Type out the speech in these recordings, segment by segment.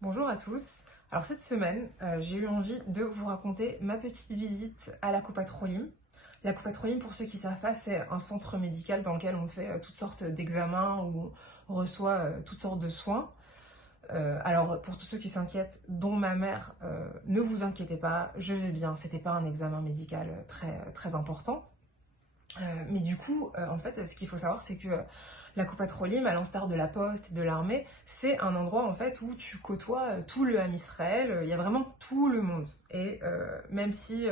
Bonjour à tous. Alors cette semaine, j'ai eu envie de vous raconter ma petite visite à la Coupa Trolim. La Coupa Trolim, pour ceux qui ne savent pas, c'est un centre médical dans lequel on fait toutes sortes d'examens, où on reçoit toutes sortes de soins. Alors pour tous ceux qui s'inquiètent, dont ma mère, ne vous inquiétez pas, je vais bien, c'était pas un examen médical très important. Mais du coup, en fait, ce qu'il faut savoir, c'est que la Coupa Trolim, à l'instar de la Poste et de l'armée, c'est un endroit en fait où tu côtoies tout le Ham Israël, il y a vraiment tout le monde. Et même si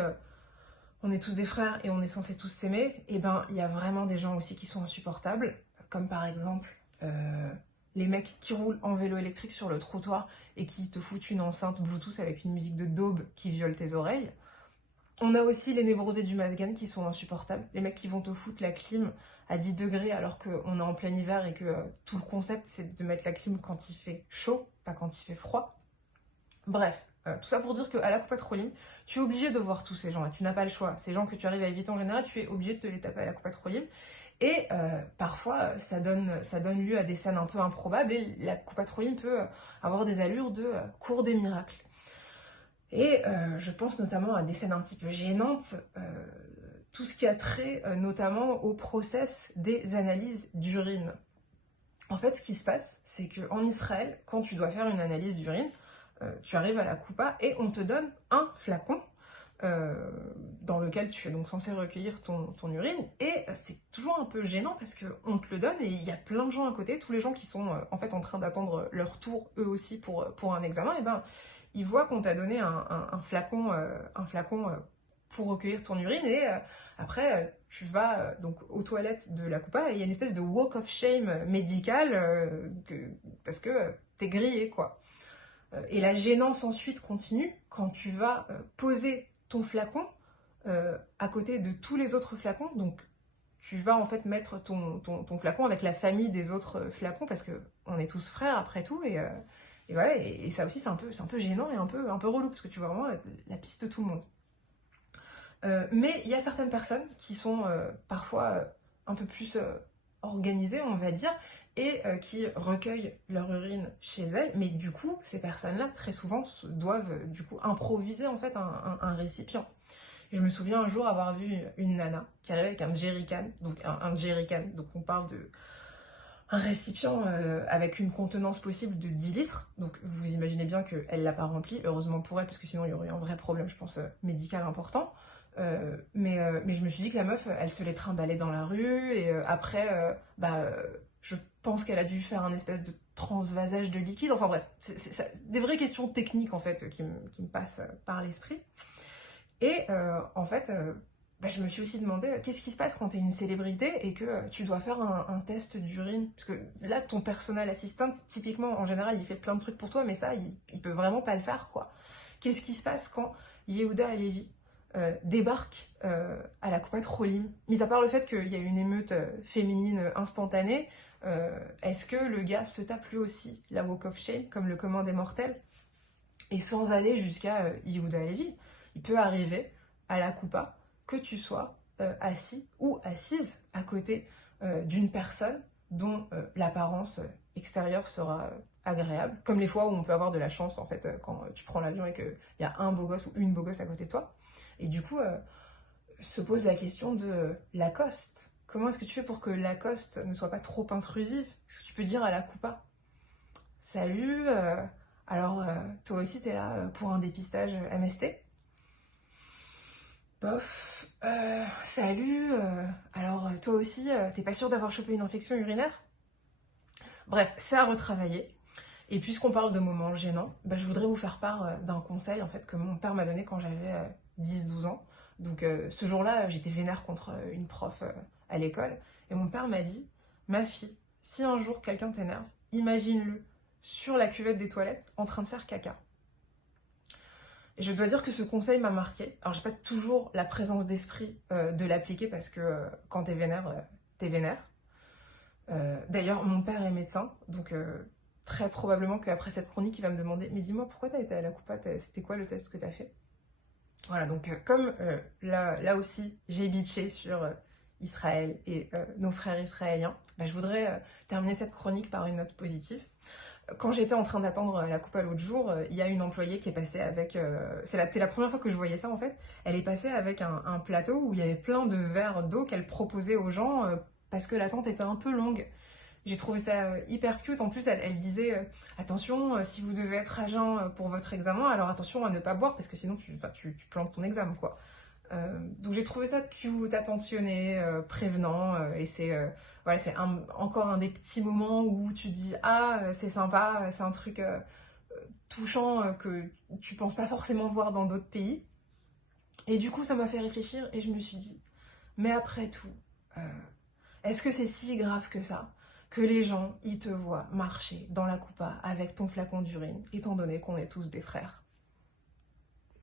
on est tous des frères et on est censés tous s'aimer, et ben il y a vraiment des gens aussi qui sont insupportables, comme par exemple les mecs qui roulent en vélo électrique sur le trottoir et qui te foutent une enceinte Bluetooth avec une musique de daube qui viole tes oreilles. On a aussi les névrosés du Mazgan qui sont insupportables. Les mecs qui vont te foutre la clim à 10 degrés alors qu'on est en plein hiver et que tout le concept c'est de mettre la clim quand il fait chaud, pas quand il fait froid. Bref, tout ça pour dire qu'à la Coupa Trolim, tu es obligé de voir tous ces gens-là. Tu n'as pas le choix. Ces gens que tu arrives à éviter en général, tu es obligé de te les taper à la Coupa Trolim. Et parfois, ça donne lieu à des scènes un peu improbables et la Coupa Trolim peut avoir des allures de cours des miracles. Et je pense notamment à des scènes un petit peu gênantes, tout ce qui a trait notamment au process des analyses d'urine. En fait, ce qui se passe, c'est qu'en Israël, quand tu dois faire une analyse d'urine, tu arrives à la coupa et on te donne un flacon dans lequel tu es donc censé recueillir ton urine. Et c'est toujours un peu gênant parce qu'on te le donne et il y a plein de gens à côté, tous les gens qui sont en fait en train d'attendre leur tour eux aussi pour un examen, et ben ils voient qu'on t'a donné un flacon, pour recueillir ton urine et après tu vas donc aux toilettes de la coupa et il y a une espèce de walk of shame médical parce que t'es grillé quoi. Et la gênance ensuite continue quand tu vas poser ton flacon à côté de tous les autres flacons. Donc tu vas en fait mettre ton flacon avec la famille des autres flacons parce que on est tous frères après tout et voilà, et ça aussi c'est un peu gênant et un peu relou parce que tu vois vraiment la piste de tout le monde. Mais il y a certaines personnes qui sont parfois un peu plus organisées, on va dire, et qui recueillent leur urine chez elles. Mais du coup, ces personnes-là, très souvent, doivent du coup improviser en fait un récipient. Et je me souviens un jour avoir vu une nana qui arrivait avec un jerrycan, donc un jerrycan, donc on parle de un récipient avec une contenance possible de 10 litres. Donc vous imaginez bien qu'elle ne l'a pas rempli, heureusement pour elle, parce que sinon il y aurait eu un vrai problème, je pense, médical important. Mais je me suis dit que la meuf, elle se les trimballait dans la rue, et après, je pense qu'elle a dû faire un espèce de transvasage de liquide. Enfin bref, c'est des vraies questions techniques en fait qui me passent par l'esprit. Et en fait, je me suis aussi demandé qu'est-ce qui se passe quand tu es une célébrité et que tu dois faire un test d'urine. Parce que là, ton personnel assistant, typiquement, en général, il fait plein de trucs pour toi, mais ça, il peut vraiment pas le faire, quoi. Qu'est-ce qui se passe quand Yehuda Halevi débarque à la Coupa Trolim? Mis à part le fait qu'il y a une émeute féminine instantanée, est-ce que le gars se tape lui aussi la Walk of Shame, comme le commun des mortels? Et sans aller jusqu'à Yehuda Halevi, il peut arriver à la coupa que tu sois assis ou assise à côté d'une personne dont l'apparence extérieure sera agréable, comme les fois où on peut avoir de la chance en fait quand tu prends l'avion et qu'il y a un beau gosse ou une beau gosse à côté de toi. Et du coup, se pose la question de Lacoste. Comment est-ce que tu fais pour que Lacoste ne soit pas trop intrusif? Est-ce que tu peux dire à la coupa: salut, alors toi aussi t'es là pour un dépistage MST? Bof, salut, alors toi aussi t'es pas sûr d'avoir chopé une infection urinaire? Bref, c'est à retravailler. Et puisqu'on parle de moments gênants, je voudrais vous faire part d'un conseil en fait que mon père m'a donné quand j'avais 10-12 ans. Donc ce jour-là, j'étais vénère contre une prof à l'école. Et mon père m'a dit: ma fille, si un jour quelqu'un t'énerve, imagine-le sur la cuvette des toilettes en train de faire caca. Et je dois dire que ce conseil m'a marqué. Alors j'ai pas toujours la présence d'esprit de l'appliquer parce que quand t'es vénère, t'es vénère. D'ailleurs, mon père est médecin, donc très probablement qu'après cette chronique, il va me demander: mais dis-moi, pourquoi t'as été à la coupa, c'était quoi le test que t'as fait? Voilà, donc comme là aussi, j'ai bitché sur Israël et nos frères israéliens, je voudrais terminer cette chronique par une note positive. Quand j'étais en train d'attendre la coupa l'autre jour, il y a une employée qui est passée avec... c'était la première fois que je voyais ça en fait. Elle est passée avec un plateau où il y avait plein de verres d'eau qu'elle proposait aux gens parce que l'attente était un peu longue. J'ai trouvé ça hyper cute. En plus, elle disait attention, si vous devez être à jeun pour votre examen, alors attention à ne pas boire parce que sinon tu plantes ton examen quoi. Donc j'ai trouvé ça cute, attentionné, prévenant, et c'est voilà, c'est encore un des petits moments où tu dis ah c'est sympa, c'est un truc touchant que tu penses pas forcément voir dans d'autres pays. Et du coup ça m'a fait réfléchir et je me suis dit mais après tout, euh, est-ce que c'est si grave que ça que les gens ils te voient marcher dans la coupa avec ton flacon d'urine, étant donné qu'on est tous des frères?